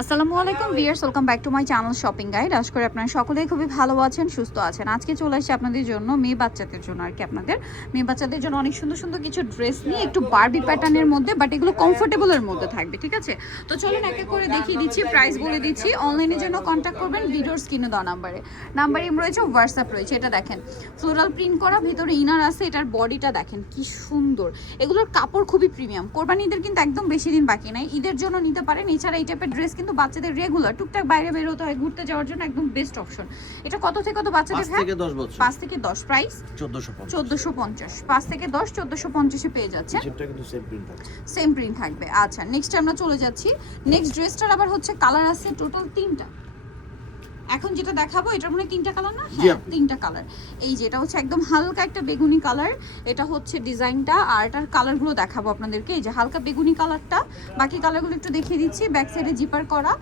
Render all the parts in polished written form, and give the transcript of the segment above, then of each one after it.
আসসালামু আলাইকুম viewers, welcome back to my channel shopping guide. আশা করি আপনারা সকলেই খুবই ভালো আছেন, সুস্থ আছেন। আজকে চলে আসছি আপনাদের জন্য মেয়ে বাচ্চাদের জন্য আর কি, আপনাদের মেয়ে বাচ্চাদের জন্য অনেক সুন্দর সুন্দর কিছু ড্রেস নিয়ে, একটু বারবি প্যাটার্নের মধ্যে, বাট এগুলো কমফোর্টেবলের মধ্যে থাকবে, ঠিক আছে? তো চলুন এক এক করে দেখিয়ে দিচ্ছি, প্রাইস বলে দিচ্ছি। অনলাইনের জন্য কন্ট্যাক্ট করবেন ভিডিওর স্ক্রিনে দেওয়া নাম্বারে রয়েছে, হোয়াটসঅ্যাপ রয়েছে। এটা দেখেন ফ্লোরাল প্রিন্ট করা, ভিতরে ইনার আছে, এটার বডিটা দেখেন কি সুন্দর। এগুলোর কাপড় খুবই প্রিমিয়াম। কোরবানি ঈদের কিন্তু একদম বেশি দিন বাকি নাই, ঈদের জন্য নিতে পারেন। এছাড়া এই টাইপের ড্রেস কিন্তু বাচ্চাদের রেগুলার টুকটাক বাইরে বের হতে হয়, ঘুরতে যাওয়ার জন্য একদম বেস্ট অপশন। এটা কত থেকে কত বাচ্চাদের? 5 থেকে 10 বছর। 5 থেকে 10, প্রাইস 1450। 5 থেকে 10 1450 এ পেয়ে যাচ্ছে। সেটা কিন্তু সেম প্রিন্ট থাকবে। আচ্ছা, নেক্সট আমরা চলে যাচ্ছি। নেক্সট ড্রেসটার আবার হচ্ছে কালার আছে টোটাল 3টা। এখন যেটা দেখাবো এটার মনে 3টা কালার না? হ্যাঁ, 3টা কালার। এই যে এটা হচ্ছে একদম হালকা একটা বেগুনি কালার, এটা হচ্ছে ডিজাইনটা। আর এটার কালারগুলো দেখাবো আপনাদেরকে। এই যে হালকা বেগুনি কালারটা, বাকি কালারগুলো একটু দেখিয়ে দিচ্ছি। ব্যাক সাইডে জিপার করা।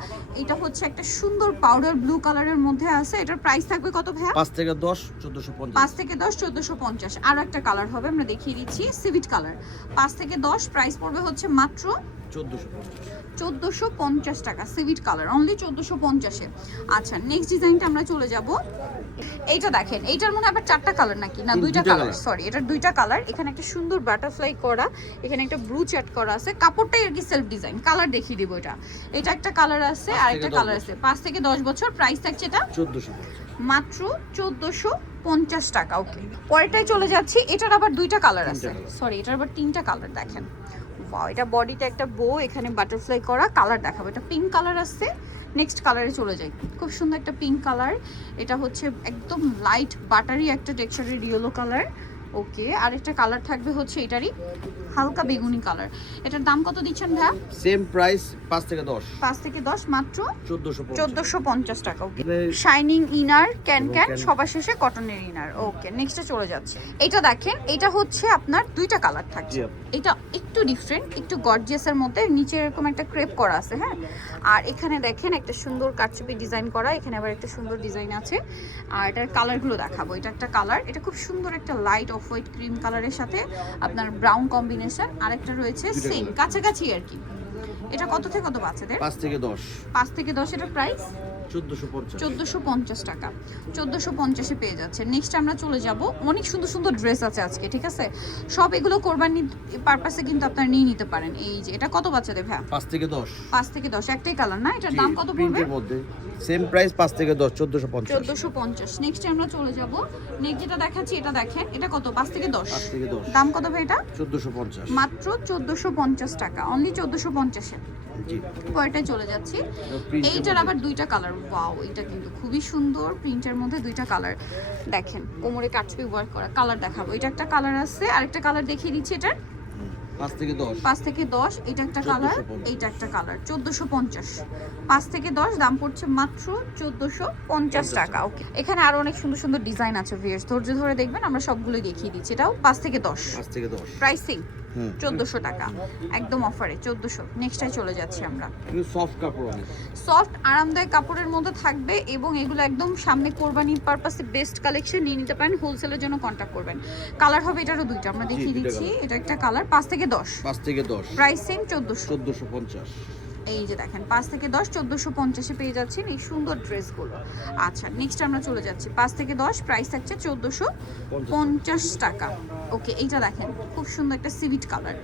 এটা হচ্ছে একটা সুন্দর পাউডার ব্লু কালারের মধ্যে আছে। এটার প্রাইস থাকবে কত ভাইয়া? 5 থেকে 10 1450। 5 থেকে 10 1450। আর একটা কালার হবে, আমরা দেখিয়ে দিচ্ছি, সিভিট কালার। 5 থেকে 10, প্রাইস পড়বে হচ্ছে মাত্র 1450 টাকা। সিভিট কালার অনলি 1450 এ। আচ্ছা, নেক্সট ডিজাইনটা আমরা চলে যাব। এইটা দেখেন, এইটার মনে আবার 4টা কালার নাকি না 2টা কালার, সরি এটার 2টা কালার। এখানে একটা সুন্দর বাটারফ্লাই করা, এখানে একটা ব্লু চ্যাট করা আছে। কাপড়টাই আর কি সেলফ ডিজাইন। কালার দেখিয়ে দিব। এটা একটা কালার আছে আর একটা কালার আছে। 5 থেকে 10 বছর, প্রাইস থাকছে এটা 1450, মাত্র 1450 টাকা। ওকে, পরেরটাই চলে যাচ্ছি। এটার আবার 2টা কালার আছে, সরি এটার আবার 3টা কালার। দেখেন ওয়াও, এটা বডিতে একটা বো, এখানে বাটারফ্লাই করা। কালার দেখাবো, এটা পিঙ্ক কালার আছে। নেক্সট কালারে চলে যাই। খুব সুন্দর একটা পিঙ্ক কালার, এটা হচ্ছে একদম লাইট বাটারি একটা টেক্সচারের ইয়েলো কালার। ওকে, আরেকটা কালার থাকবে হচ্ছে এটারই হালকা বেগুনি কালার। এটার দাম কত দিচ্ছেন ভাইয়া? সেম প্রাইস 5 থেকে 10। 5 থেকে 10 মাত্র 1450 টাকা। ওকে, শাইনিং ইনার, ক্যান সবার শেষে কটনের ইনার। ওকে, নেক্সটে চলে যাচ্ছে। এটা দেখেন, এটা হচ্ছে আপনার 2টা কালার থাকছে। এটা একটু ডিফারেন্ট, একটু গর্জিয়াসের মধ্যে, নিচে এরকম একটা ক্রেপ করা আছে। হ্যাঁ, আর এখানে দেখেন একটা সুন্দর কারচুপি ডিজাইন করা, এখানে আবার একটা সুন্দর ডিজাইন আছে। আর এটার কালারগুলো দেখাবো। এটা একটা কালার, এটা খুব সুন্দর একটা লাইট অফ হোয়াইট ক্রিম কালারের সাথে আপনার ব্রাউন কম্বিনেশন। আরেকটা রয়েছে সেম কাছাকাছি আর কি। এটা কত থেকে কত বাচ্চাদের? 5 থেকে 10। 5 থেকে 10, এটার প্রাইস 1450 টাকা। 1450 এ পেয়ে যাচ্ছে। নেক্সট আমরা চলে যাব। অনেক সুন্দর সুন্দর ড্রেস আছে আজকে, ঠিক আছে? সব এগুলো কোরবানি পারপাসে কিন্তু আপনারা নিয়ে নিতে পারেন। এই যে এটা কত বাচ্চাদের ভাই? 5 থেকে 10। 5 থেকে 10, একটাই কালার না? এটার দাম কত পড়বে? প্রিন্টের মধ্যে সেম প্রাইস 5 থেকে 10 1450। 1450। নেক্সট আমরা চলে যাব। নেক্সট যেটা দেখাচ্ছি, এটা দেখেন, এটা কত? 5 থেকে 10। 5 থেকে 10। দাম কত ভাই এটা? 1450, মাত্র 1450 টাকা, অনলি 1450 এ। জি, পরেরটায় চলে যাচ্ছি। এইটার আবার 2টা কালার। ওয়াও, এটা কিন্তু খুবই সুন্দর প্রিন্টের মধ্যে 2টা কালার। দেখেন কোমরে কাটছবি ওয়ার্ক করা। কালার দেখাবো। এটা একটা কালার আছে, আরেকটা কালার দেখিয়ে দিচ্ছি। এটা 5 থেকে 10। 5 থেকে 10, এটা একটা কালার, এইটা একটা কালার। 1450। 5 থেকে 10, দাম পড়ছে মাত্র 1450 টাকা। ওকে, এখানে আরো অনেক সুন্দর সুন্দর ডিজাইন আছে ভিউয়ার্স, ধৈর্য ধরে দেখবেন, আমরা সবগুলো দেখিয়ে দিচ্ছি। এটাও 5 থেকে 10। 5 থেকে 10, প্রাইসিং 1400 টাকা, একদম অফারে 1400। নেক্সটটাই চলে যাচ্ছি আমরা। কিন্তু সফট কাপড়, অনেক সফট আরামদায়ক কাপড়ের মধ্যে থাকবে, এবং এগুলো একদম সামনে কোরবানির পারপাসে বেস্ট কালেকশন। নিয়ে নিতে পারেন, হোলসেলের জন্য কন্ট্যাক্ট করবেন। কালার হবে এটারও 2টা, আমরা দেখিয়ে দিচ্ছি। এটা একটা কালার। 5 থেকে 10। 5 থেকে 10, প্রাইস সেম 1400। 1450। এই যে দেখেন 5 থেকে 10 1450 এ পেয়ে যাচ্ছেন এই সুন্দর ড্রেসগুলো। আচ্ছা, নেক্সট আমরা চলে যাচ্ছি। 5 থেকে 10, প্রাইস থাকছে 1450 টাকা। ওকে, এইটা দেখেন খুব সুন্দর একটা সিভিট কালার,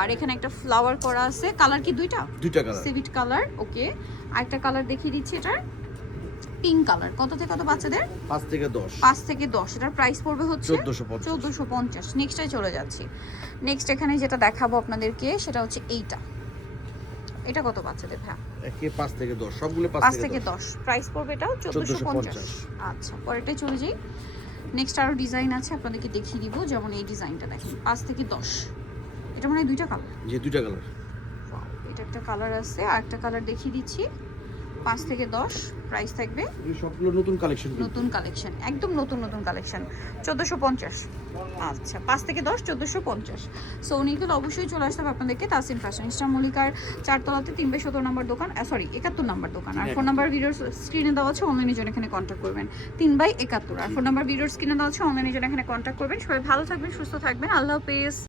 আর এখানে একটা ফ্লাওয়ার করা আছে। কালার কি 2টা? 2টা কালার, সিভিট কালার। ওকে, আরেকটা কালার দেখিয়ে দিচ্ছি, এটার পিঙ্ক কালার। কত থেকে কত বাচ্চাদের? 5 থেকে 10। 5 থেকে 10, এটার প্রাইস পড়বে হচ্ছে 1450। নেক্সটটাই চলে যাচ্ছি। নেক্সট এখানে যেটা দেখাবো আপনাদেরকে সেটা হচ্ছে এইটা। এটা কত বাচ্চাদের ভাই? একে 5 থেকে 10, সবগুলো 5 থেকে 10, প্রাইস পড়বে এটাও 1450। আচ্ছা, পরেরটাই চলে যাই। নেক্সট আরো ডিজাইন আছে, আপনাদেরকে দেখিয়ে দিব। যেমন এই ডিজাইনটা দেখেন, 5 থেকে 10। এটা মানে 2টা কালার। জি, 2টা কালার। এটা একটা কালার আছে, আর একটা কালার দেখিয়ে দিচ্ছি। 5 থেকে 10, প্রাইস থাকবে, এই সবগুলো নতুন কালেকশন, নতুন কালেকশন, একদম নতুন নতুন কালেকশন। 1450। আচ্ছা, 5 থেকে 10 1450। সো উনিগুলো অবশ্যই চলে আসতে হবে আপনাদেরকে তাসিন ফ্যাশন, ইস্টার মল্লিকার 4 তলাতে 3/17 নম্বর দোকান, সরি 71 নম্বর দোকান। আর ফোন নাম্বার ভিডিওর স্ক্রিনে দেওয়া আছে, অনলাইনের জন্য এখানে কন্ট্যাক্ট করবেন। 3/71। আর ফোন নাম্বার ভিডিওর স্ক্রিনে দেওয়া আছে, অনলাইনের জন্য এখানে কন্ট্যাক্ট করবেন। সবাই ভালো থাকবেন, সুস্থ থাকবেন, আল্লাহ হাফেজ।